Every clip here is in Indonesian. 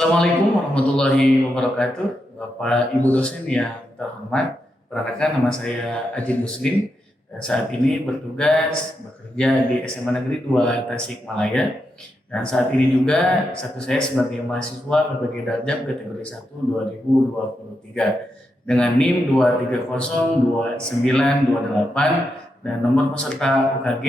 Assalamualaikum warahmatullahi wabarakatuh. Bapak Ibu dosen yang terhormat, perkenalkan nama saya Ajin Muslim. Saat ini bertugas bekerja di SMA Negeri 2 Tasikmalaya. Dan saat ini juga status saya sebagai mahasiswa berbagai darjah kategori 1 2023 dengan NIM 2302928 dan nomor peserta UKG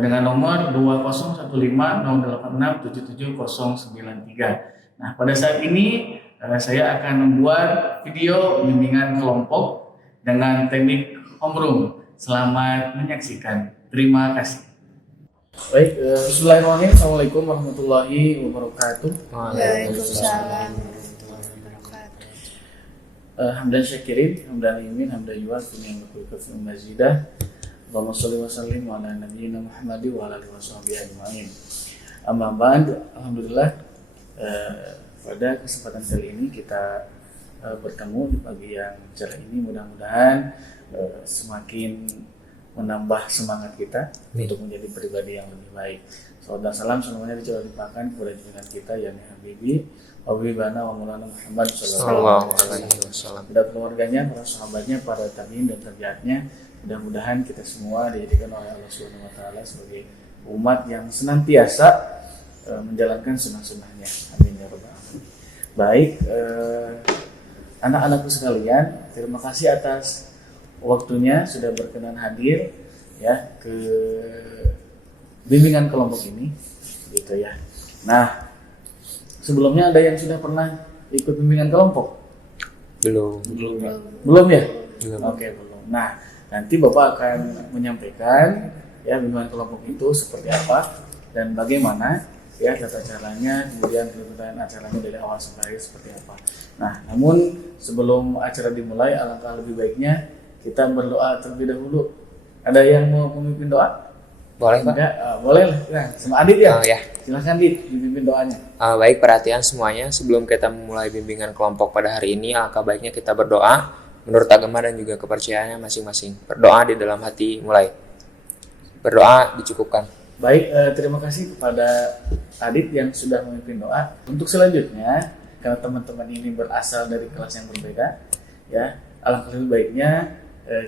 dengan nomor 2015086779093. Nah, pada saat ini saya akan membuat video bimbingan kelompok dengan teknik homeroom. Selamat menyaksikan. Terima kasih. Baik, bismillahirrahmanirrahim. Assalamualaikum warahmatullahi wabarakatuh. Waalaikumsalam warahmatullahi wabarakatuh. Hamdan syakirin, hamdan imin, hamdan yuwal, kunyang berkul mazidah. Allahumma sholli wa sallim ala nabiyyina Muhammadi wa ala alihi washabihi ajmain. Amma ba'd, alhamdulillah pada kesempatan kali ini kita bertemu di pagi yang cerah ini, mudah-mudahan semakin menambah semangat kita untuk menjadi pribadi yang lebih baik. Salawat dan salam semuanya dicurahkan kepada junjungan kita yakni Habibi Habibana wa Maulana Muhammad sallallahu alaihi wasallam, dan keluarganya, para sahabatnya, para tabi'in dan tabi'atnya. Mudah-mudahan kita semua dijadikan oleh Allah Subhanahu wa taala sebagai umat yang senantiasa menjalankan sunnah-sunnahnya. Amin ya rabbal alamin. Baik, anak-anakku sekalian, terima kasih atas waktunya sudah berkenan hadir ya ke bimbingan kelompok ini gitu ya. Nah, sebelumnya ada yang sudah pernah ikut bimbingan kelompok? Belum ya? Belum. Oke, belum. Nah, nanti Bapak akan menyampaikan ya bimbingan kelompok itu seperti apa dan bagaimana ya tata caranya, kemudian kegiatan acaranya dari awal sampai akhir seperti apa. Nah, namun sebelum acara dimulai, alangkah lebih baiknya kita berdoa terlebih dahulu. Ada yang mau memimpin doa? Boleh, Pak? Enggak, boleh lah. Nah, sama Adit ya? Ya. Silahkan Dit, dipimpin doanya. Baik, perhatian semuanya. Sebelum kita memulai bimbingan kelompok pada hari ini, alangkah baiknya kita berdoa menurut agama dan juga kepercayaannya masing-masing. Berdoa di dalam hati mulai. Berdoa dicukupkan. Baik, terima kasih kepada Adit yang sudah memimpin doa. Untuk selanjutnya, karena teman-teman ini berasal dari kelas yang berbeda, ya, alangkah lebih baiknya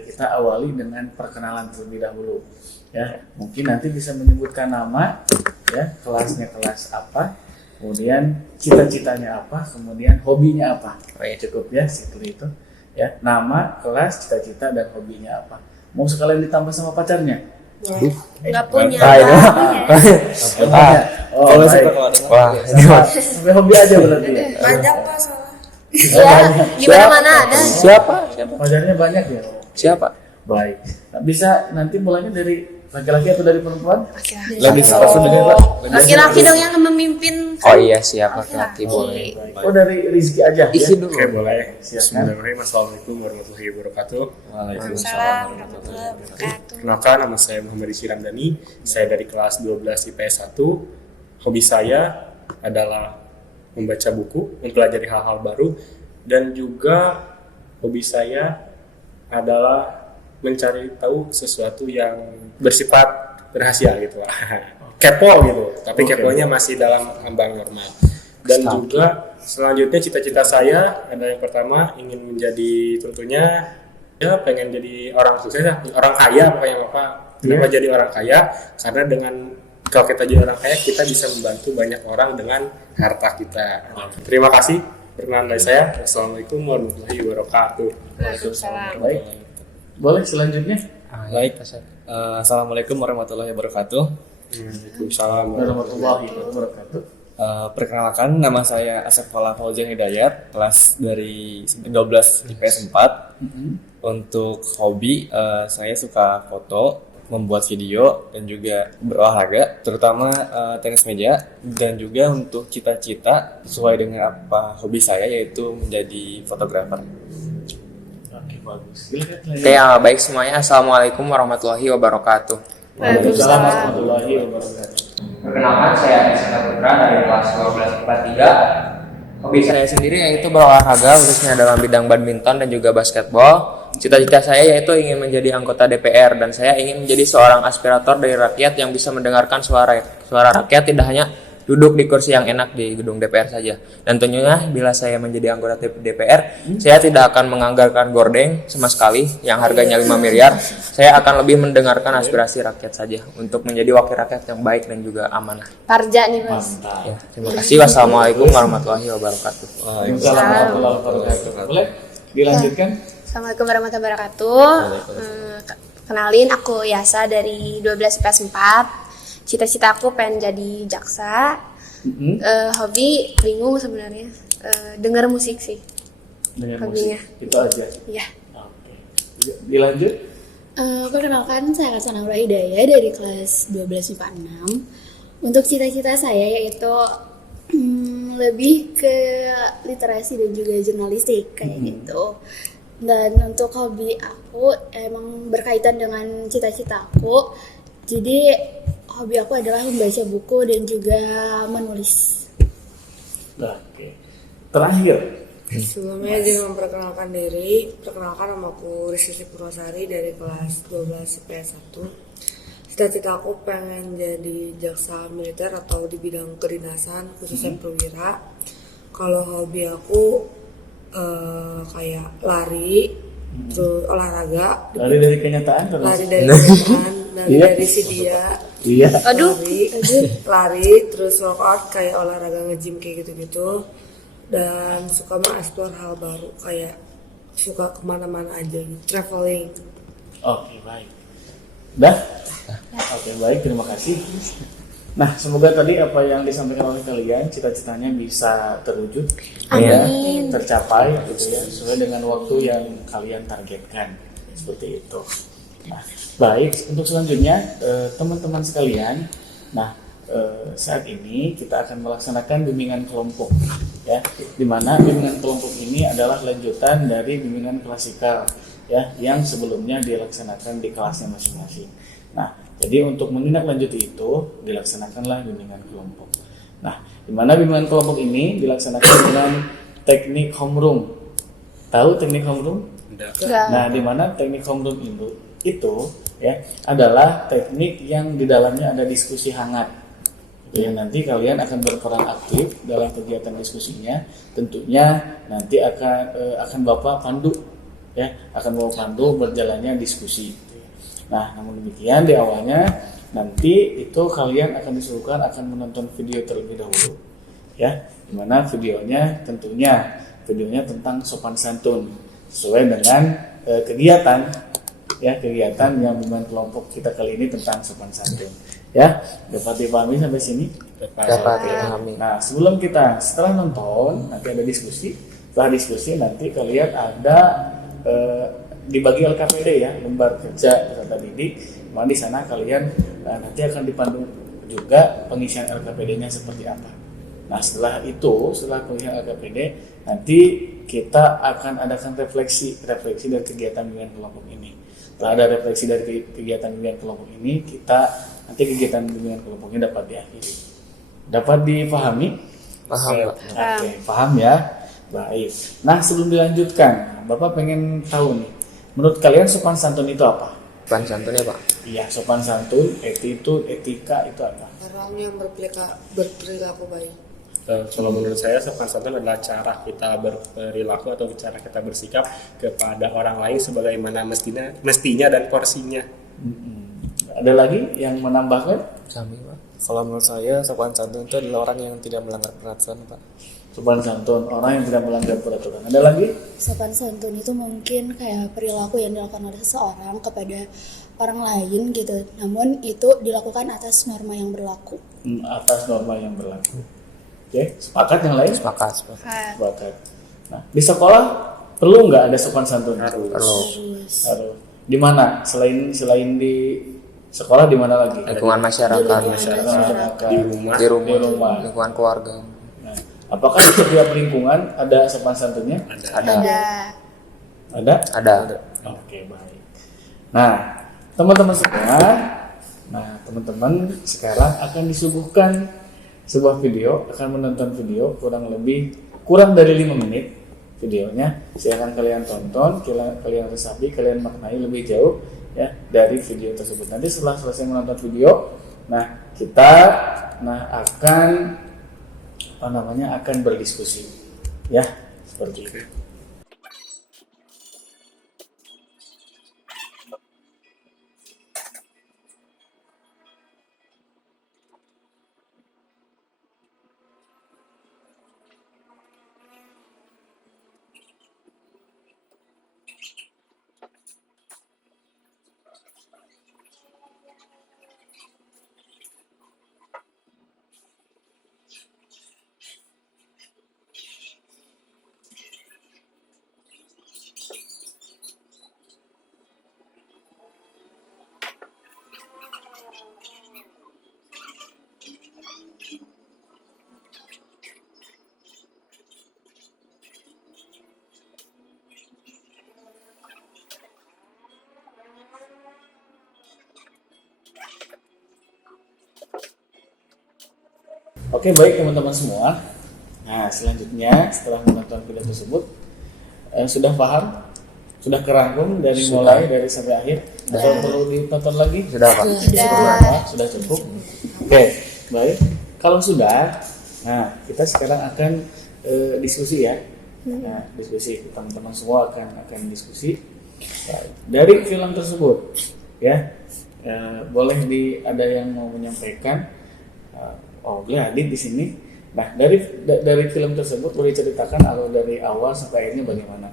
kita awali dengan perkenalan terlebih dahulu. Ya, mungkin nanti bisa menyebutkan nama, ya, kelasnya kelas apa, kemudian cita-citanya apa, kemudian hobinya apa. Cukup ya, seperti itu. Ya, nama, kelas, cita-cita, dan hobinya apa. Mau sekalian ditambah sama pacarnya? Nggak punya. Oh, baik. Wah, Sampai hobi aja berarti ya? Banyak Pak soalnya. Siapa? Di mana-mana ada. Siapa? Pacarnya banyak ya? Siapa? Baik. Nah, bisa nanti mulainya dari laki-laki atau dari perempuan? Laki-laki dong yang memimpin. Oh iya, siapa? Laki boleh. Oh, dari Rizky aja Isi ya? dulu. Oke, boleh. Silakan. Bismillahirrahmanirrahim. Assalamualaikum warahmatullahi wabarakatuh. Waalaikumsalam warahmatullahi wabarakatuh. Perkenalkan, nama saya Muhammad Rizky Ramdhani. Saya dari kelas 12 IPS 1. Hobi saya adalah membaca buku, mempelajari hal-hal baru, dan juga hobi saya adalah mencari tahu sesuatu yang bersifat rahasia gitu lah. Kepo gitu, tapi keponya masih dalam ambang normal. Dan juga selanjutnya cita-cita saya ada yang pertama ingin menjadi tentunya ya pengen jadi orang sukses, orang kaya pokoknya Bapak. Kenapa jadi orang kaya? Karena dengan kalau kita jadi orang kaya kita bisa membantu banyak orang dengan harta kita. Terima kasih. Perkenalan dari saya. Wassalamualaikum warahmatullahi wabarakatuh. Waalaikumsalam. Baik. Boleh selanjutnya? Baik, Assalamualaikum warahmatullahi wabarakatuh. Waalaikumsalam Warahmatullahi wabarakatuh. Perkenalkan, nama saya Asep Fala Fauzan Hidayat, kelas dari 12 IPS 4. Untuk hobi, saya suka foto, membuat video, dan juga berolahraga, terutama tenis meja. Dan juga untuk cita-cita sesuai dengan apa hobi saya, yaitu menjadi fotografer. Bagus. Oke, baik semuanya. Assalamualaikum warahmatullahi wabarakatuh. Waalaikumsalam warahmatullahi wabarakatuh. Perkenalkan, saya Adisana Putra dari kelas 12 IPA 3. Hobi saya sendiri yaitu berolahraga, khususnya dalam bidang badminton dan juga basketball. Cita-cita saya yaitu ingin menjadi anggota DPR, dan saya ingin menjadi seorang aspirator dari rakyat yang bisa mendengarkan suara rakyat, tidak hanya duduk di kursi yang enak di gedung DPR saja. Dan tentunya bila saya menjadi anggota DPR, saya tidak akan menganggarkan gordeng sama sekali yang harganya 5 miliar. Saya akan lebih mendengarkan aspirasi rakyat saja untuk menjadi wakil rakyat yang baik dan juga amanah. Parja nih Mas. Mantap. Ya, terima kasih. Wassalamualaikum warahmatullahi wabarakatuh. Waalaikumsalam warahmatullahi wabarakatuh. Boleh dilanjutkan? Assalamualaikum warahmatullahi wabarakatuh. Kenalin, aku Yasa dari 12 IPS 4. Cita-cita aku pengen jadi jaksa. Hobi bingung sebenarnya. Dengar musik sih. Dengan Hobinya. musik itu aja. Iya. Oke. Dilanjut. Perkenalkan, saya Rasana Nurul Hidayah dari kelas 12 IPA 6. Untuk cita-cita saya yaitu lebih ke literasi dan juga jurnalistik kayak gitu. Dan untuk hobi aku emang berkaitan dengan cita-cita aku. Jadi hobi aku adalah membaca buku dan juga menulis. Oke. Terakhir. Sebelumnya izin memperkenalkan diri. Perkenalkan, nama aku Rizky Purwasari dari kelas 12 IPS 1. Cita-cita aku pengen jadi jaksa militer atau di bidang kedinasan, khususnya perwira. Kalau hobi aku kayak lari, terus olahraga, Lari dari kenyataan terus. lari dari kenyataan, lari Iya. dari si dia, Iya. Aduh. lari, terus workout kayak olahraga nge-gym kayak gitu-gitu. Dan suka mengeksplor hal baru, kayak suka kemana-mana aja gitu, traveling. Oke, baik. Dah? Oke, baik. Terima kasih. Nah, semoga tadi apa yang disampaikan oleh kalian, cita-citanya bisa terwujud, ya, tercapai, gitu ya, sesuai dengan waktu yang kalian targetkan, seperti itu. Nah, baik. Untuk selanjutnya, teman-teman sekalian, nah, saat ini kita akan melaksanakan bimbingan kelompok, ya, di mana bimbingan kelompok ini adalah lanjutan dari bimbingan klasikal, ya, yang sebelumnya dilaksanakan di kelasnya masing-masing. Nah, jadi untuk menindaklanjuti itu dilaksanakanlah bimbingan kelompok. Nah, di mana bimbingan kelompok ini dilaksanakan dengan teknik homeroom. Tahu teknik homeroom? Nah, di mana teknik homeroom itu ya adalah teknik yang di dalamnya ada diskusi hangat. Ya, nanti kalian akan berperan aktif dalam kegiatan diskusinya. Tentunya nanti akan Bapak pandu, ya, akan Bapak pandu berjalannya diskusi. Nah, namun demikian di awalnya nanti itu kalian akan disuruhkan akan menonton video terlebih dahulu, ya, dimana videonya tentang sopan santun sesuai dengan kegiatan yang bimbingan kelompok kita kali ini tentang sopan santun, ya. Dapat dipahami sampai sini? Dapat dipahami. Nah, setelah nonton nanti ada diskusi. Setelah diskusi nanti kalian ada dibagi LKPD, ya, lembar kerja peserta didik. Di sana kalian nanti akan dipandu juga pengisian LKPD-nya seperti apa. Nah, setelah pengisian LKPD nanti kita akan adakan refleksi dari kegiatan bimbingan kelompok ini. Setelah ada refleksi dari kegiatan bimbingan kelompok ini, nanti kegiatan bimbingan kelompok ini dapat diakhiri. Dapat dipahami? Paham, Pak. Oke, paham ya. Baik. Nah, sebelum dilanjutkan, Bapak pengen tahu nih, menurut kalian sopan santun itu apa? Sopan santunnya, Pak. Iya, sopan santun, etika itu apa? Orang yang berperilaku baik. Kalau menurut saya sopan santun adalah cara kita berperilaku atau cara kita bersikap kepada orang lain sebagaimana mestinya dan porsinya. Ada lagi yang menambahkan? Kami, Pak. Kalau menurut saya sopan santun itu adalah orang yang tidak melanggar peraturan, Pak. Sopan santun, orang yang tidak melanggar peraturan. Ada lagi? Sopan santun itu mungkin kayak perilaku yang dilakukan oleh seseorang kepada orang lain gitu. Namun itu dilakukan atas norma yang berlaku. Atas norma yang berlaku. Oke, sepakat yang lain? Sepakat. Sepakat. Nah, di sekolah perlu nggak ada sopan santun? Perlu. Terus Harus. Di mana? Selain di sekolah, di mana lagi? Lingkungan masyarakat, Masyarakat. Di rumah. di rumah, Di rumah. lingkungan keluarga. Nah, apakah di setiap lingkungan ada sopan santunnya? Ada. Ada? Ada. Oke, baik. Nah, teman-teman sekarang akan disuguhkan sebuah video, akan menonton video kurang dari 5 menit videonya. Silakan kalian tonton, kalian resapi, kalian maknai lebih jauh, ya, dari video tersebut. Nanti setelah selesai menonton video, Nah, kita akan berdiskusi, ya, seperti itu. Oke, baik teman-teman semua. Nah, selanjutnya setelah menonton video tersebut, sudah paham? Sudah kerangkum dari mulai dari sampai akhir? Atau perlu ditonton lagi? Sudah, Pak. Sudah cukup. Oke, baik. Kalau sudah, nah kita sekarang akan diskusi ya. Nah, diskusi teman-teman semua akan diskusi dari film tersebut, ya. Boleh ada yang mau menyampaikan? Boleh Adit di sini. Nah, dari film tersebut boleh ceritakan alur dari awal sampai akhirnya bagaimana?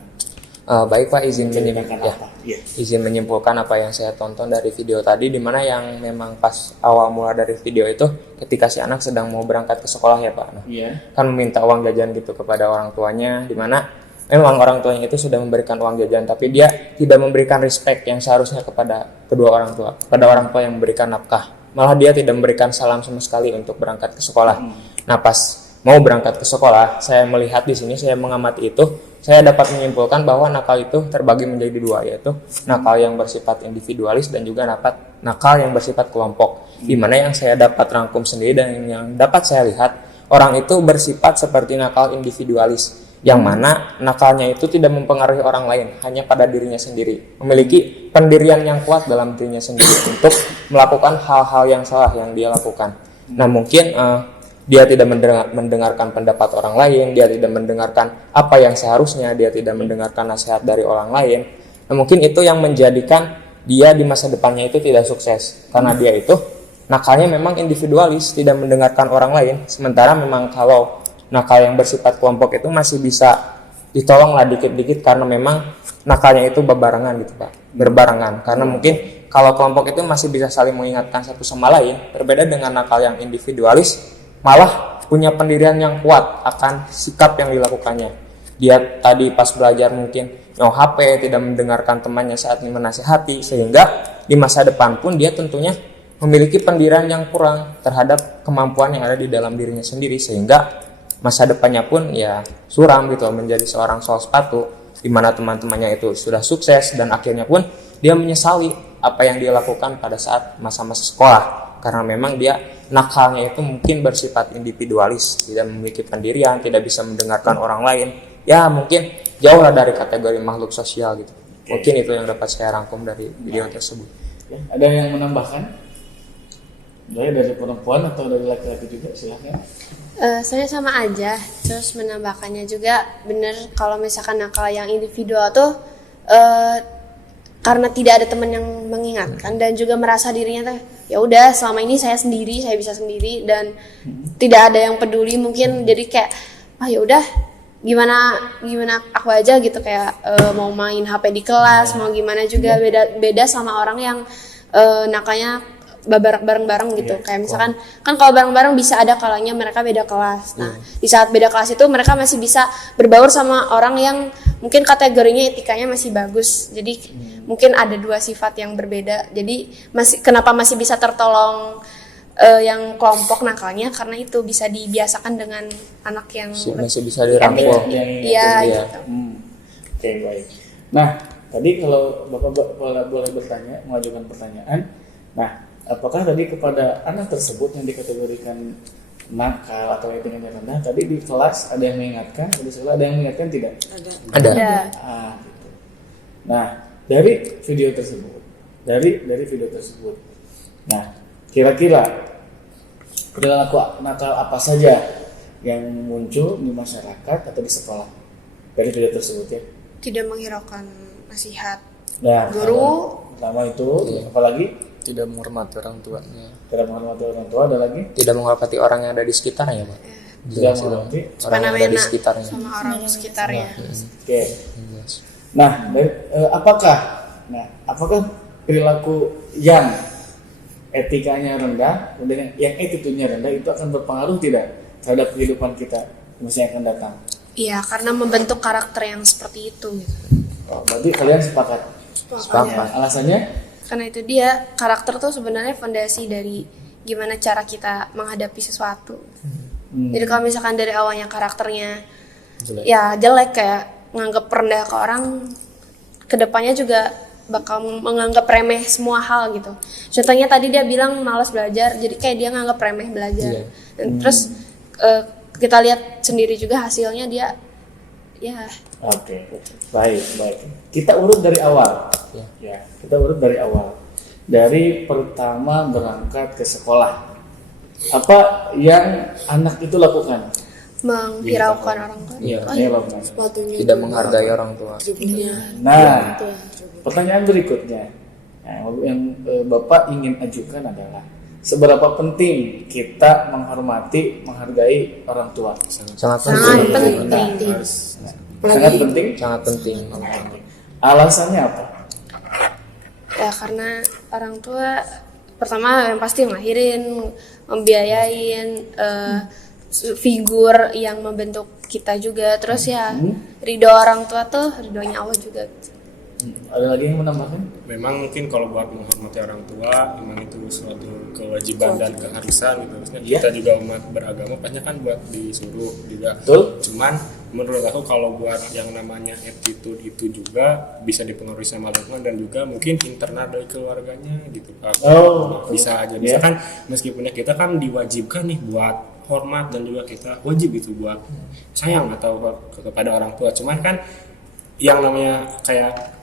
Baik Pak, izin menyimpulkan apa yang saya tonton dari video tadi, dimana yang memang pas awal mula dari video itu ketika si anak sedang mau berangkat ke sekolah ya Pak. Kan meminta uang jajan gitu kepada orang tuanya, dimana memang orang tuanya itu sudah memberikan uang jajan, tapi dia tidak memberikan respect yang seharusnya kepada kedua orang tua, kepada orang tua yang memberikan nafkah. Malah dia tidak memberikan salam sama sekali untuk berangkat ke sekolah. Nah, pas mau berangkat ke sekolah, saya melihat di sini, saya mengamati itu, saya dapat menyimpulkan bahwa nakal itu terbagi menjadi dua, yaitu nakal yang bersifat individualis dan juga nakal yang bersifat kelompok. Di mana yang saya dapat rangkum sendiri dan yang dapat saya lihat, orang itu bersifat seperti nakal individualis, yang mana nakalnya itu tidak mempengaruhi orang lain, hanya pada dirinya sendiri, memiliki pendirian yang kuat dalam dirinya sendiri untuk melakukan hal-hal yang salah yang dia lakukan. Nah, mungkin dia tidak mendengarkan pendapat orang lain, dia tidak mendengarkan apa yang seharusnya, dia tidak mendengarkan nasihat dari orang lain. Nah, mungkin itu yang menjadikan dia di masa depannya itu tidak sukses, karena dia itu nakalnya memang individualis, tidak mendengarkan orang lain. Sementara memang kalau nakal yang bersifat kelompok itu masih bisa ditolong lah dikit-dikit, karena memang nakalnya itu berbarengan gitu Pak, berbarengan. Karena mungkin kalau kelompok itu masih bisa saling mengingatkan satu sama lain, berbeda dengan nakal yang individualis, malah punya pendirian yang kuat akan sikap yang dilakukannya. Dia tadi pas belajar mungkin nyong HP, tidak mendengarkan temannya saat menasihati, sehingga di masa depan pun dia tentunya memiliki pendirian yang kurang terhadap kemampuan yang ada di dalam dirinya sendiri, sehingga masa depannya pun ya suram gitu, menjadi seorang sol sepatu, di mana teman-temannya itu sudah sukses dan akhirnya pun dia menyesali apa yang dia lakukan pada saat masa-masa sekolah, karena memang dia nakalnya itu mungkin bersifat individualis, tidak memiliki pendirian, tidak bisa mendengarkan orang lain, ya mungkin jauh lah dari kategori makhluk sosial gitu. Mungkin itu yang dapat saya rangkum dari video tersebut. Ya, ada yang menambahkan? Dari perempuan atau dari laki-laki juga, silahkan. Saya sama aja, terus menambahkannya juga bener kalau misalkan nakal yang individual tuh karena tidak ada teman yang mengingatkan dan juga merasa dirinya tuh ya udah selama ini saya sendiri, saya bisa sendiri dan tidak ada yang peduli, mungkin jadi kayak ya udah gimana aku aja gitu, kayak mau main HP di kelas, mau gimana juga, beda sama orang yang nakalnya bareng-bareng gitu. Kayak misalkan kan kalau bareng-bareng bisa ada kalanya mereka beda kelas. Nah, di saat beda kelas itu mereka masih bisa berbaur sama orang yang mungkin kategorinya etikanya masih bagus. Jadi mungkin ada dua sifat yang berbeda. Jadi kenapa masih bisa tertolong yang kelompok nakalnya, karena itu bisa dibiasakan dengan anak yang masih bisa dirangkul. Iya gitu. Oke, baik. Nah, tadi kalau Bapak boleh bertanya, mengajukan pertanyaan. Nah, apakah tadi kepada anak tersebut yang dikategorikan nakal atau etikanya rendah, tadi di kelas ada yang mengingatkan, di sekolah ada yang mengingatkan tidak? Ada. Gitu. Nah, dari video tersebut, nah, kira-kira perilaku nakal apa saja yang muncul di masyarakat atau di sekolah dari video tersebut ya? Tidak menghiraukan nasihat Nah, guru. pertama itu, apalagi Tidak menghormati orang tuanya. tidak menghormati orang tua, ada lagi Tidak menghormati orang yang ada di sekitarnya, Pak. tidak menghormati. Orang yang ada di sekitarnya. sama orang sekitarnya. Oke. Yes. Nah, apakah perilaku yang etikanya rendah, kemudian yang attitude-nya rendah itu akan berpengaruh tidak terhadap kehidupan kita di masa yang akan datang? Iya, karena membentuk karakter yang seperti itu gitu. Oh, berarti kalian sepakat? Sepakat. Alasannya? Karena itu dia karakter tuh sebenarnya fondasi dari gimana cara kita menghadapi sesuatu. Jadi kalau misalkan dari awalnya karakternya jelek kayak nganggap rendah ke orang, kedepannya juga bakal menganggap remeh semua hal gitu. Contohnya tadi dia bilang malas belajar, jadi kayak dia nganggap remeh belajar. Dan terus kita lihat sendiri juga hasilnya dia ya. Oke. Baik. Kita urut dari awal. Ya, kita urut dari awal. Dari pertama berangkat ke sekolah. Apa yang anak itu lakukan? Menghiraukan orang tua. Iya. Ini lakukan. Sepatunya Tidak menghargai orang tua. Nah, pertanyaan berikutnya yang Bapak ingin ajukan adalah seberapa penting kita menghormati, menghargai orang tua? Sangat Sangat penting. penting. Sangat penting. Sangat penting. Alasannya apa? Ya karena orang tua pertama yang pasti ngelahirin, membiayain, figur yang membentuk kita juga. Terus ya ridho orang tua tuh ridhonya Allah juga. Ada lagi yang menambahkan? Memang mungkin kalau buat menghormati orang tua memang itu suatu kewajiban dan keharusan gitu. Maksudnya kita juga umat beragama banyak kan buat disuruh juga. Betul. Cuman menurut aku kalau buat yang namanya attitude itu juga bisa dipengaruhi sama lingkungan dan juga mungkin internal dari keluarganya gitu Pak. Bisa aja. Misalkan meskipun kita kan diwajibkan nih buat hormat dan juga kita wajib itu buat sayang atau kepada orang tua. Cuman kan yang namanya kayak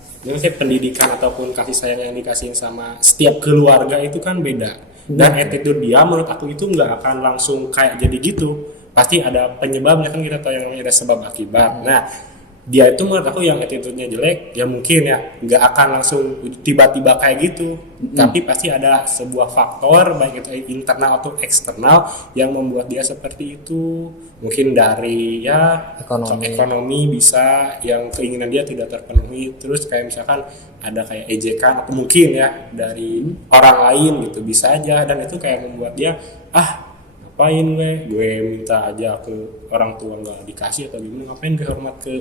pendidikan ataupun kasih sayang yang dikasihin sama setiap keluarga itu kan beda. Dan attitude dia menurut aku itu nggak akan langsung kayak jadi gitu. Pasti ada penyebabnya, kan kita tahu yang namanya ada sebab akibat. Nah, dia itu menurut aku yang attitude-nya jelek, ya mungkin ya nggak akan langsung tiba-tiba kayak gitu. Tapi pasti ada sebuah faktor baik itu internal atau eksternal yang membuat dia seperti itu. Mungkin dari ya ekonomi bisa, yang keinginan dia tidak terpenuhi. Terus kayak misalkan ada kayak ejekan atau mungkin ya dari orang lain gitu, bisa aja. Dan itu kayak membuat dia ngapain gue minta aja ke orang tua nggak dikasih atau gimana, ngapain gue hormat ke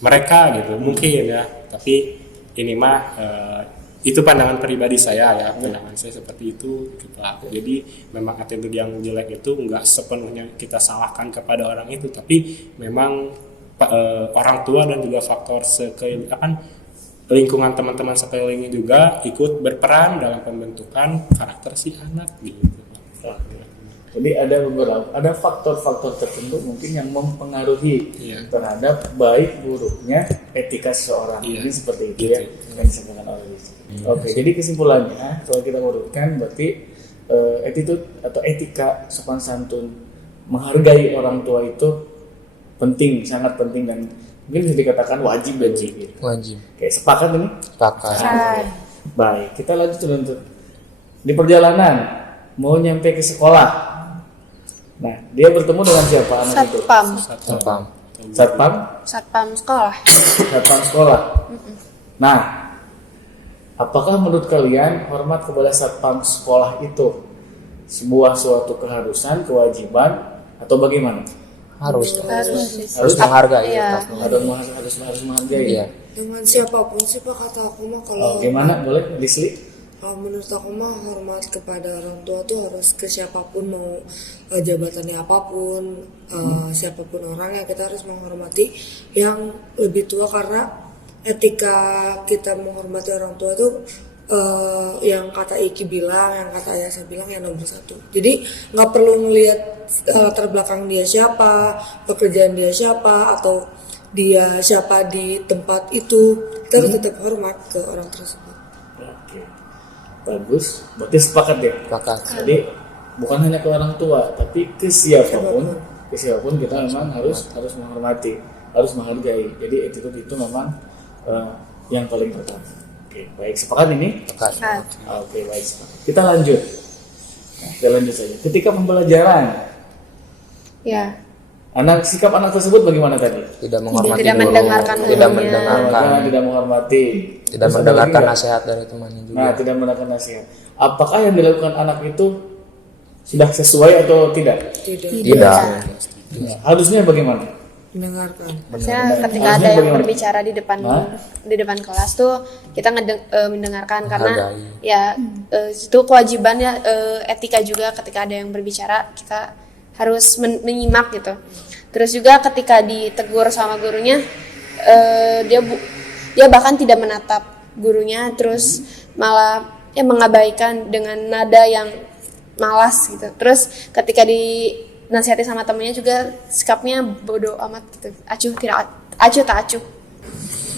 mereka gitu mungkin ya. Tapi ini mah itu pandangan pribadi saya ya, pandangan saya seperti itu gitu. Jadi memang attitude yang jelek itu nggak sepenuhnya kita salahkan kepada orang itu, tapi memang orang tua dan juga faktor lingkungan teman-teman sekelilingnya juga ikut berperan dalam pembentukan karakter si anak gitu. Jadi ada faktor-faktor tertentu mungkin yang mempengaruhi terhadap baik buruknya etika seseorang. Ini seperti itu ya yang disampaikan oleh Rizky. Oke, jadi kesimpulannya kalau kita urutkan berarti attitude atau etika sopan santun menghargai orang tua itu penting, sangat penting dan mungkin bisa dikatakan wajib. Wajib. Oke, sepakat ini? Sepakat. Baik, kita lanjut untuk di perjalanan mau nyampe ke sekolah. Nah, dia bertemu dengan siapa anak itu? Satpam sekolah. Satpam sekolah. Nah, apakah menurut kalian hormat kepada satpam sekolah itu sebuah suatu keharusan, kewajiban, atau bagaimana? Harus Iya. menghargai. Harus menghargai. Iya. dengan siapapun sih Pak, kata aku mah kalau Gimana boleh Disli? menurut aku mah hormat kepada orang tua tuh harus ke siapapun, mau jabatannya apapun, siapapun orangnya kita harus menghormati yang lebih tua, karena etika kita menghormati orang tua tuh yang kata Iki bilang, yang kata Ayah saya bilang yang nomor satu. Jadi nggak perlu melihat latar belakang dia siapa, pekerjaan dia siapa, atau dia siapa di tempat itu, kita harus tetap hormat ke orang tersebut. Oke, bagus. Berarti sepakat ya. Sepakat. Jadi bukan hanya ke orang tua, tapi ke siapapun kita memang harus menghormati, harus menghargai. Jadi attitude itu memang yang paling pertama. Oke, baik, sepakat ini? Sepakat. Oke, baik, sepakat. Kita lanjut. Nah, kita lanjut saja. Ketika pembelajaran, Ya, sikap anak tersebut bagaimana tadi? Tidak menghormati tidak guru, mendengarkan tidak gurunya. mendengarkan, Tidak menghormati, tidak Terus ada mendengarkan lagi nggak? nasihat dari temannya juga. Nah, tidak mendengarkan nasihat. Apakah yang dilakukan anak itu sudah sesuai atau tidak? Tidak. Nah, harusnya bagaimana? Mendengarkan. maksudnya ketika Harusnya ada yang bagaimana? berbicara di depan kelas tuh kita mendengarkan karena Menghargai. ya itu kewajiban ya, etika juga ketika ada yang berbicara kita harus menyimak gitu. Terus juga ketika ditegur sama gurunya, dia bahkan tidak menatap gurunya, terus malah ya mengabaikan dengan nada yang malas gitu. Terus ketika dinasihati sama temennya juga sikapnya bodoh amat gitu. Acuh tak acuh.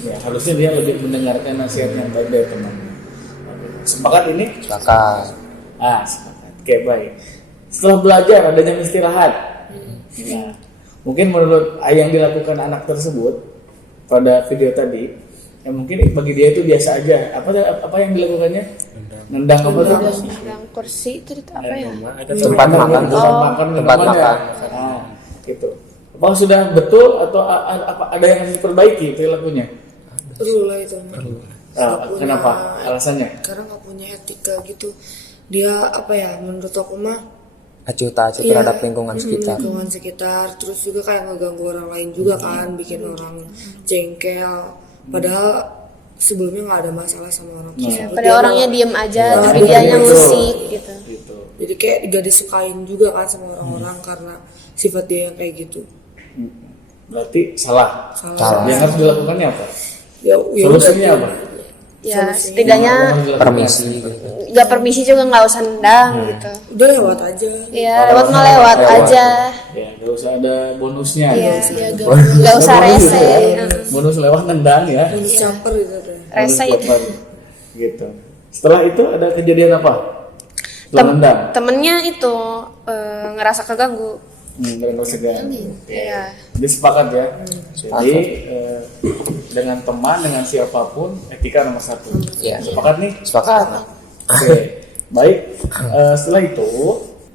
Ya, harusnya dia lebih mendengarkan nasihat yang baik dari temannya. Oke. Sepakat ini? Sepakat. Sepakat. Oke, baik. Setelah belajar ada jam istirahat. Nah, mungkin menurut yang dilakukan anak tersebut pada video tadi, ya mungkin bagi dia itu biasa aja. Apa yang dilakukannya? Nendang apa tuh? Yang kursi itu apa ya? Tempat makan. Tempat Tempat makan. Nah, gitu. Apa sudah betul atau ada yang harus diperbaiki perilakunya? Perlu lah itu. Kenapa? Alasannya? Karena nggak punya etika gitu. Dia menurut aku mah Acuh tak acuh terhadap lingkungan sekitar. lingkungan sekitar, terus juga kayak ngeganggu orang lain juga kan, bikin orang jengkel. Padahal sebelumnya nggak ada masalah sama orang tersebut. Pada orangnya diem aja, tapi Iya, dia yang betul. musik gitu. Gitu. Jadi kayak gak disukain juga kan sama orang-orang karena sifat dia yang kayak gitu. Berarti salah. Salah. Yang harus dilakukannya apa? Ya Solusinya apa? Ya setidaknya Permisi gitu. gak permisi juga nggak usah nendang gitu. udah lewat aja. Ya lewat mah lewat aja. Ya, nggak usah ada bonusnya. Iya, Nggak nggak usah rese. Bonus lewat nendang ya. Bonus caper gitu deh. Rese Bonus itu. buat baru. Gitu. Setelah itu ada kejadian apa? Setelah nendang. Temennya itu ngerasa keganggu. Dengan segan. Iya. Jadi sepakat ya. Jadi dengan teman, dengan siapapun, etika nomor satu. Iya. Sepakat nih? Sepakat. Oke. Baik. Setelah itu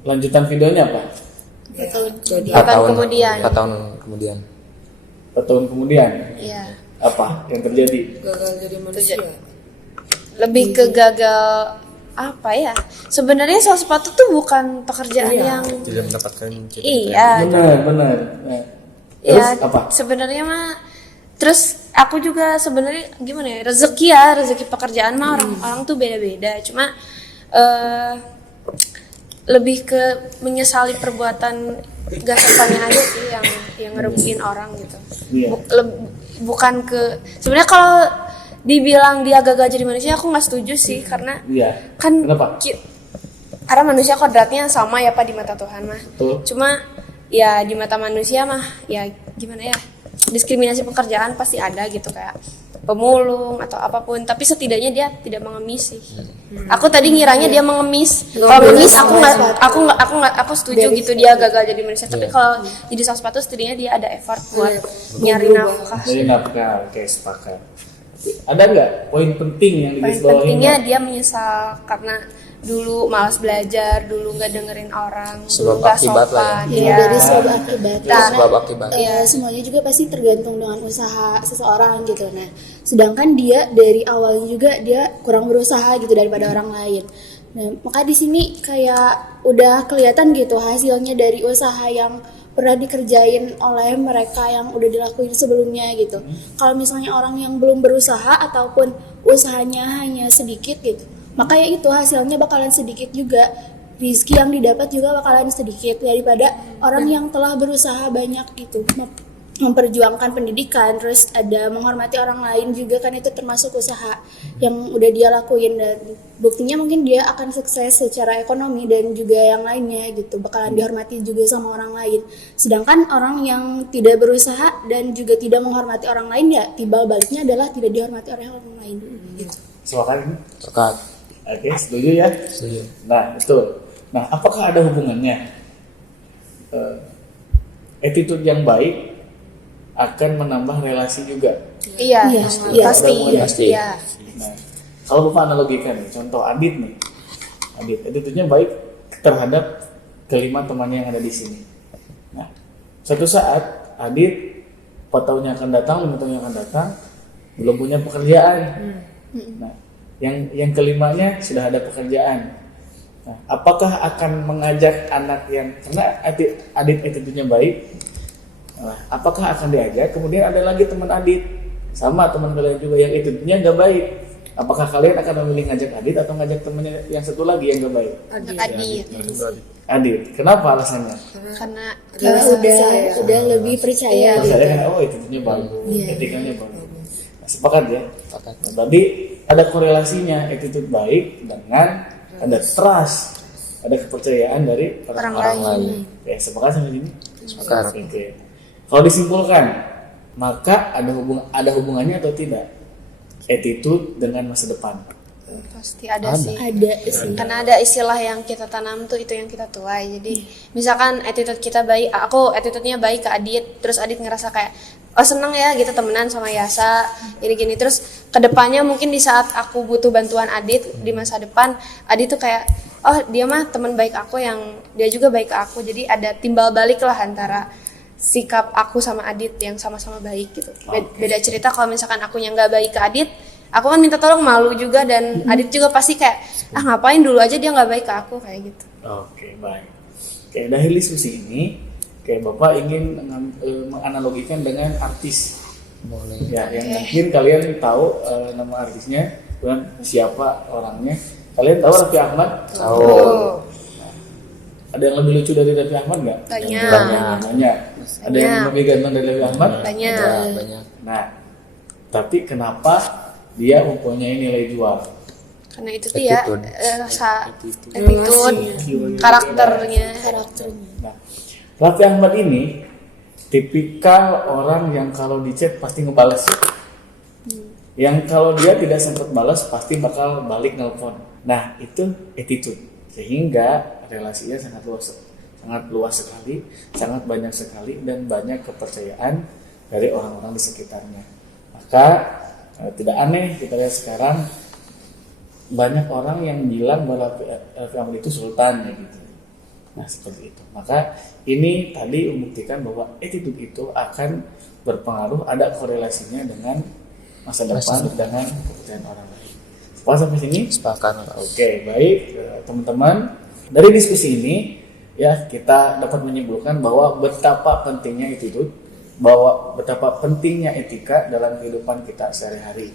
lanjutan videonya apa? Jadi 4 tahun kemudian. 4 tahun kemudian. 4 tahun kemudian Iya. apa yang terjadi? gagal jadi manusia. Lebih ke gagal apa ya? Sebenarnya soal sepatu tuh bukan pekerjaan yang Tidak mendapatkan iya. Benar. Nah, terus Ya, apa? sebenarnya mah terus aku juga sebenarnya gimana ya? Rezeki pekerjaan mah orang tuh beda-beda. Cuma lebih ke menyesali perbuatan gak sopannya aja sih yang ngerugiin orang gitu. Iya. Bukan ke sebenarnya kalau dibilang dia gagal jadi manusia aku nggak setuju sih karena Iya. kan Kenapa? karena manusia kodratnya sama ya Pak di mata Tuhan mah. Betul. Cuma ya di mata manusia mah ya gimana ya, diskriminasi pekerjaan pasti ada gitu kayak pemulung atau apapun, tapi setidaknya dia tidak mengemis sih. Aku tadi ngiranya dia mengemis. Kalau mengemis aku setuju gitu dia gagal jadi manusia. Tapi kalau jadi sales sepatu setidaknya dia ada effort buat nyari nafkah. Jadi nafkah. Oke, sepakat. Ada nggak poin penting yang Paling digarisbawahi? pentingnya dia menyesal karena dulu malas belajar, dulu nggak dengerin orang, Sebab dulu nggak akibat lah ya. sopan. Ya, Iya. dari sebab akibat. Sebab akibat. Semuanya juga pasti tergantung dengan usaha seseorang gitu. Nah, sedangkan dia dari awalnya juga dia kurang berusaha gitu daripada orang lain. Nah, maka di sini kayak udah kelihatan gitu hasilnya dari usaha yang pernah dikerjain oleh mereka yang udah dilakuin sebelumnya gitu. Kalau misalnya orang yang belum berusaha ataupun usahanya hanya sedikit gitu, maka ya itu hasilnya bakalan sedikit juga. Rizki yang didapat juga bakalan sedikit daripada orang yang telah berusaha banyak gitu, memperjuangkan pendidikan, terus ada menghormati orang lain juga kan itu termasuk usaha yang udah dia lakuin dan buktinya mungkin dia akan sukses secara ekonomi dan juga yang lainnya gitu, bakalan dihormati juga sama orang lain. Sedangkan orang yang tidak berusaha dan juga tidak menghormati orang lain ya timbal baliknya adalah tidak dihormati oleh orang lain gitu. Sepakat ini? Sepakat. Oke, setuju ya? Setuju. Nah, betul. Nah, apakah ada hubungannya? Attitude yang baik akan menambah relasi juga. Iya, Iya, pasti. iya. Pasti. Iya. Nah, kalau Bapak analogikan nih, contoh Adit nih. Adit, attitude-nya baik terhadap kelima temannya yang ada di sini. Nah, suatu saat Adit 4 tahun yang akan datang, 5 tahun yang akan datang, belum punya pekerjaan. Nah, yang kelimanya sudah ada pekerjaan. Nah, apakah akan mengajak anak yang karena Adit attitude-nya baik? Nah, apakah akan diajak? Kemudian ada lagi teman Adit sama teman kalian juga yang attitude-nya nggak baik. Apakah kalian akan memilih ngajak Adit atau ngajak temannya yang satu lagi yang nggak baik? Adit. Adit. Kenapa alasannya? Karena Karena udah lebih percaya gitu. Saya karena attitude-nya bagus, etikanya bagus. Nah, sepakat ya. Sepakat. Nah, berarti ada korelasinya attitude baik dengan ada trust, ada kepercayaan dari orang lain. Ya, sepakat sampai sini? Sepakat. Oke. Kalau disimpulkan, maka ada hubungannya atau tidak attitude dengan masa depan? pasti ada sih. Ada sih. Karena ada istilah yang kita tanam tuh itu yang kita tuai. Jadi misalkan attitude kita baik, aku attitude-nya baik ke Adit, terus Adit ngerasa kayak oh seneng ya gitu temenan sama Yasa gini-gini, terus kedepannya mungkin di saat aku butuh bantuan Adit di masa depan, Adit tuh kayak oh dia mah teman baik aku yang dia juga baik ke aku, jadi ada timbal balik lah antara sikap aku sama Adit yang sama-sama baik gitu. Beda cerita kalau misalkan aku yang nggak baik ke Adit, aku kan minta tolong malu juga, dan Adit juga pasti kayak ngapain dulu aja dia nggak baik ke aku kayak gitu. Oke, baik. Oke, dari diskusi ini, Bapak ingin menganalogikan dengan artis. Boleh. Ya, yang mungkin kalian tahu nama artisnya, dan siapa orangnya. Kalian tahu Raffi Ahmad? Tahu. Ada yang lebih lucu dari Raffi Ahmad nggak? Banyak. Banyak. Ada yang lebih ganteng dari Raffi Ahmad? Banyak. Banyak. Nah, tapi kenapa dia mempunyai nilai jual? Karena itu dia Attitude. attitude, karakternya. Nah, Raffi Ahmad ini tipikal orang yang kalau di chat pasti ngebales. Yang kalau dia tidak sempat balas pasti bakal balik nelpon. Nah, itu attitude. Sehingga relasinya sangat luas sekali, sangat banyak sekali, dan banyak kepercayaan dari orang-orang di sekitarnya. Maka tidak aneh kita lihat sekarang banyak orang yang bilang bahwa Raffi Ahmad itu sultan ya gitu. Nah, seperti itu. Maka ini tadi membuktikan bahwa attitude itu akan berpengaruh, ada korelasinya dengan masa depan dengan kepercayaan orang lain. Sepakat sampai sini? Sepakat. Oke, baik teman-teman. Dari diskusi ini ya kita dapat menyimpulkan bahwa betapa pentingnya attitude, bahwa betapa pentingnya etika dalam kehidupan kita sehari-hari.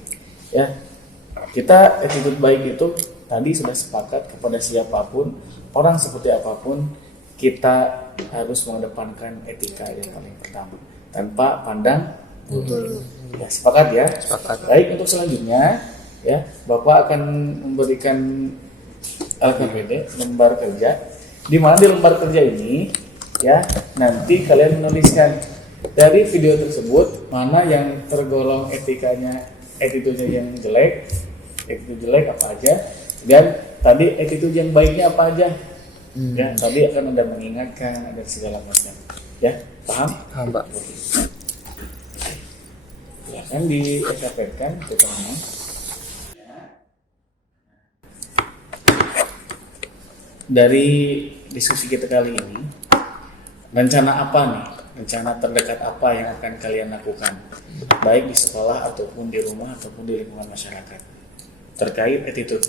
Ya, kita attitude baik itu tadi sudah sepakat kepada siapapun, orang seperti apapun, kita harus mengedepankan etika yang paling pertama tanpa pandang bulu. Ya, sepakat ya? Sepakat. Baik, untuk selanjutnya ya, Bapak akan memberikan LKPD, lembar kerja. Di mana di lembar kerja ini ya, nanti kalian menuliskan dari video tersebut mana yang tergolong etikanya, attitude-nya yang jelek, attitude jelek apa aja, dan tadi attitude yang baiknya apa aja. Ya, tadi akan ada mengingatkan, ada segala macam. Ya, paham? Mbak. Ya kan di SAP-kan terutama. Dari diskusi kita kali ini, rencana apa nih? Rencana terdekat apa yang akan kalian lakukan? Baik di sekolah ataupun di rumah ataupun di lingkungan masyarakat terkait attitude.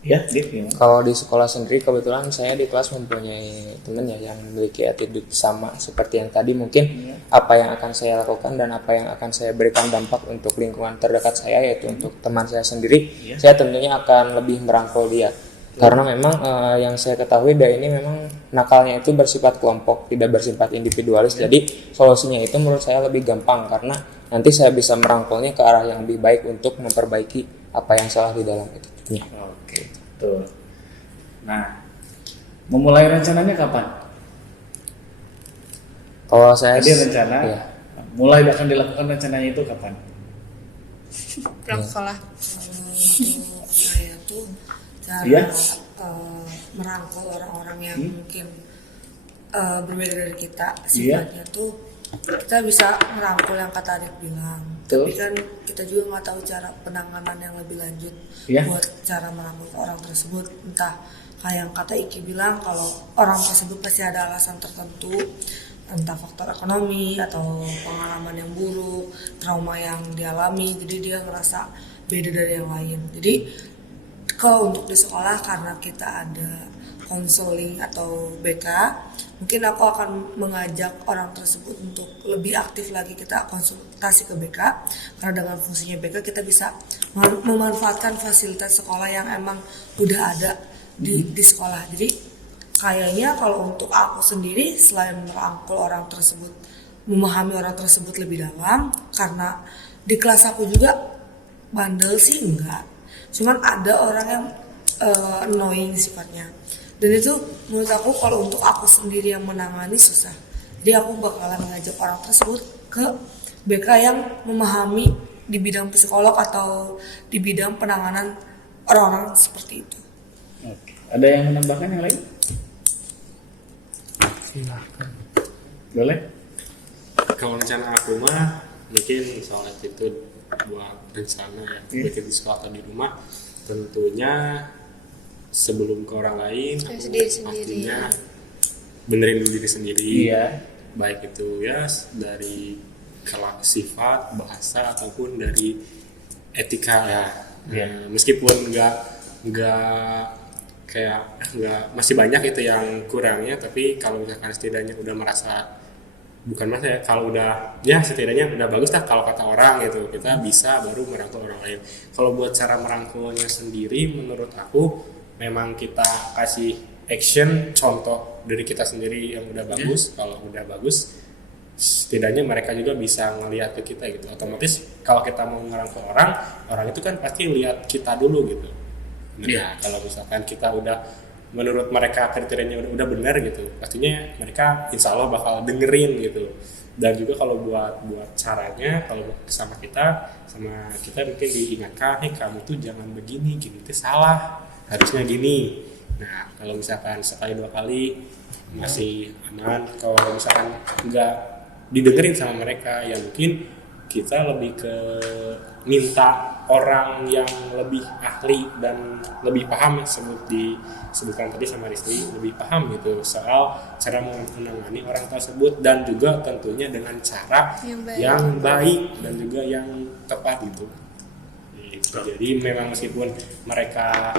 Ya, gimana? Kalau di sekolah sendiri kebetulan saya di kelas mempunyai teman ya yang memiliki attitude sama seperti yang tadi. Mungkin apa yang akan saya lakukan dan apa yang akan saya berikan dampak untuk lingkungan terdekat saya, yaitu untuk teman saya sendiri, saya tentunya akan lebih merangkul dia. Karena memang yang saya ketahui dia ini memang nakalnya itu bersifat kelompok, tidak bersifat individualis. Jadi solusinya itu menurut saya lebih gampang karena nanti saya bisa merangkulnya ke arah yang lebih baik untuk memperbaiki apa yang salah di dalam attitude-nya. Oke, betul. Nah, memulai rencananya kapan? Kalau saya Tadi rencana, ya. mulai akan dilakukan rencananya itu kapan? Pulang sekolah. Saya tuh cara Iya? merangkul orang-orang yang mungkin berbeda dari kita sifatnya tuh kita bisa merangkul yang kata Adit bilang. Betul. Tapi kan kita juga nggak tahu cara penanganan yang lebih lanjut buat cara merangkul orang tersebut. Entah kayak yang kata Iki bilang kalau orang tersebut pasti ada alasan tertentu, entah faktor ekonomi atau pengalaman yang buruk, trauma yang dialami, jadi dia ngerasa beda dari yang lain. Jadi kalau untuk di sekolah karena kita ada konseling atau BK, mungkin aku akan mengajak orang tersebut untuk lebih aktif lagi kita konsultasi ke BK, karena dengan fungsinya BK kita bisa memanfaatkan fasilitas sekolah yang emang udah ada di sekolah. Jadi kayaknya kalau untuk aku sendiri selain merangkul orang tersebut, memahami orang tersebut lebih dalam, karena di kelas aku juga bandel sih enggak, cuman ada orang yang annoying sifatnya. Dan itu menurut aku kalau untuk aku sendiri yang menangani susah. Jadi aku bakalan mengajak orang tersebut ke BK yang memahami di bidang psikolog atau di bidang penanganan orang-orang seperti itu. Oke. Ada yang menambahkan yang lain? Silahkan. Boleh? Kalau rencana aku mah mungkin soal attitude buat rencana ya, baik di sekolah atau di rumah, tentunya sebelum ke orang lain aku pastinya benerin diri sendiri. Baik itu ya dari sifat, bahasa ataupun dari etika ya. Meskipun nggak kayak masih banyak itu yang kurangnya, tapi kalau misalkan setidaknya udah merasa, bukan mas ya, kalau udah ya setidaknya udah bagus lah kalau kata orang gitu, kita bisa baru merangkul orang lain. Kalau buat cara merangkulnya sendiri menurut aku memang kita kasih action contoh dari kita sendiri yang udah bagus. Kalau udah bagus setidaknya mereka juga bisa ngelihat ke kita gitu. Otomatis kalau kita mau ngerangkul orang itu kan pasti lihat kita dulu gitu. Nah, kalau misalkan kita udah menurut mereka kriterianya udah benar gitu, pastinya mereka insya Allah bakal dengerin gitu. Dan juga kalau buat caranya, kalau sama kita mungkin diingatkan, kamu tuh jangan begini, gini itu salah, harusnya gini. Nah, kalau misalkan sekali dua kali masih aman, kalau misalkan nggak didengerin sama mereka, ya mungkin kita lebih ke minta orang yang lebih ahli dan lebih paham, disebutkan tadi sama Rizky, lebih paham gitu soal cara menangani orang tersebut, dan juga tentunya dengan cara yang baik dan juga yang tepat gitu. Jadi memang meskipun mereka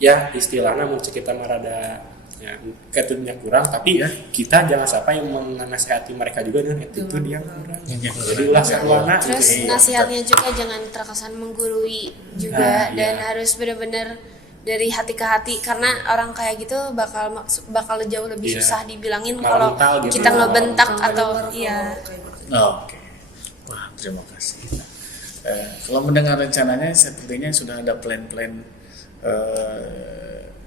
ya istilahnya mungkin kita merada ya attitude-nya kurang, tapi kita jangan sampai menasihati mereka juga dengan attitude yang kurang. Jadi ulah sarwana. Terus nasihatnya juga jangan terkesan menggurui juga, dan harus benar-benar dari hati ke hati, karena orang kayak gitu bakal jauh lebih susah dibilangin kalau gitu, kita ngebentak atau Oke. Wah, terima kasih. Kalau mendengar rencananya sepertinya sudah ada plan-plan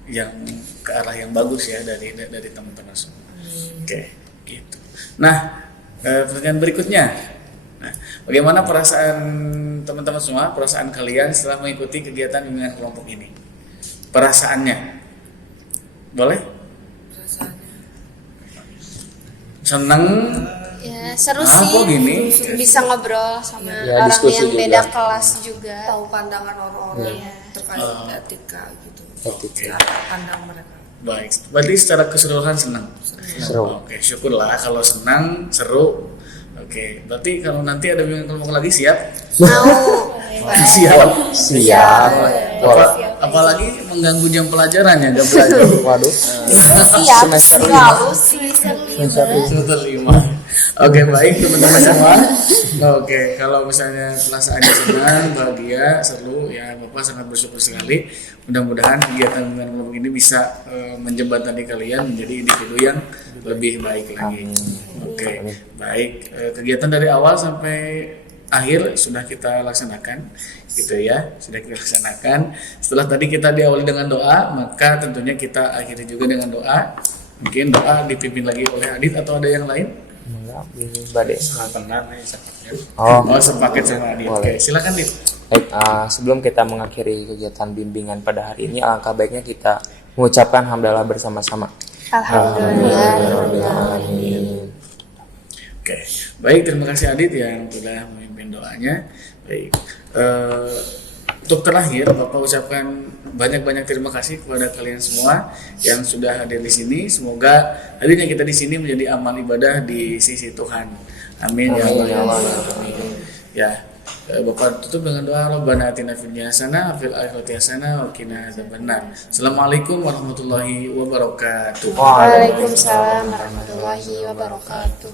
yang ke arah yang bagus ya dari teman-teman semua. Oke, gitu. Nah, pertanyaan berikutnya. Nah, bagaimana perasaan teman-teman semua, perasaan kalian setelah mengikuti kegiatan bimbingan kelompok ini? Perasaannya, boleh? Seneng? Ya seru sih. Kok gini? Bisa ngobrol sama orang yang beda kelas juga. Tahu pandangan orang-orang terkait etika gitu. Cara pandang mereka. Baik, berarti secara keseluruhan senang. Seru. Oke, syukurlah kalau senang, seru. Oke, berarti kalau nanti ada bimbingan kelompok lagi siap? Siap. Apalagi mengganggu jam pelajarannya, jam belajar. Waduh. Siap, selalu sih. Semester 5. Oke, baik teman-teman semua. Oke, kalau misalnya perasaannya senang, bahagia, seru, ya Bapak sangat bersyukur sekali. Mudah-mudahan kegiatan bimbingan kelompok ini bisa menjembatani kalian menjadi individu yang lebih baik lagi. Oke, baik. Kegiatan dari awal sampai akhir sudah kita laksanakan, gitu ya. Sudah kita laksanakan. Setelah tadi kita diawali dengan doa, maka tentunya kita akhiri juga dengan doa. Mungkin doa dipimpin lagi oleh Adit atau ada yang lain? Enggak, ini Bade. Tenang nih sepaknya. Oh, sepaket sama Adit. Oke, silakan Adit. Baik, sebelum kita mengakhiri kegiatan bimbingan pada hari ini, alangkah baiknya kita mengucapkan hamdalah bersama-sama. Alhamdulillah. Oke, baik, terima kasih Adit yang sudah memimpin doanya. Baik, untuk terakhir Bapak ucapkan banyak-banyak terima kasih kepada kalian semua yang sudah hadir di sini. Semoga hadirnya kita di sini menjadi amal ibadah di sisi Tuhan. Amin ya Allah. Ya, Bapak tutup dengan doa Rabbana atina fid dunya hasanah wa fil akhirati hasanah wa qina adzabannar. Assalamualaikum warahmatullahi wabarakatuh. Waalaikumsalam warahmatullahi wabarakatuh.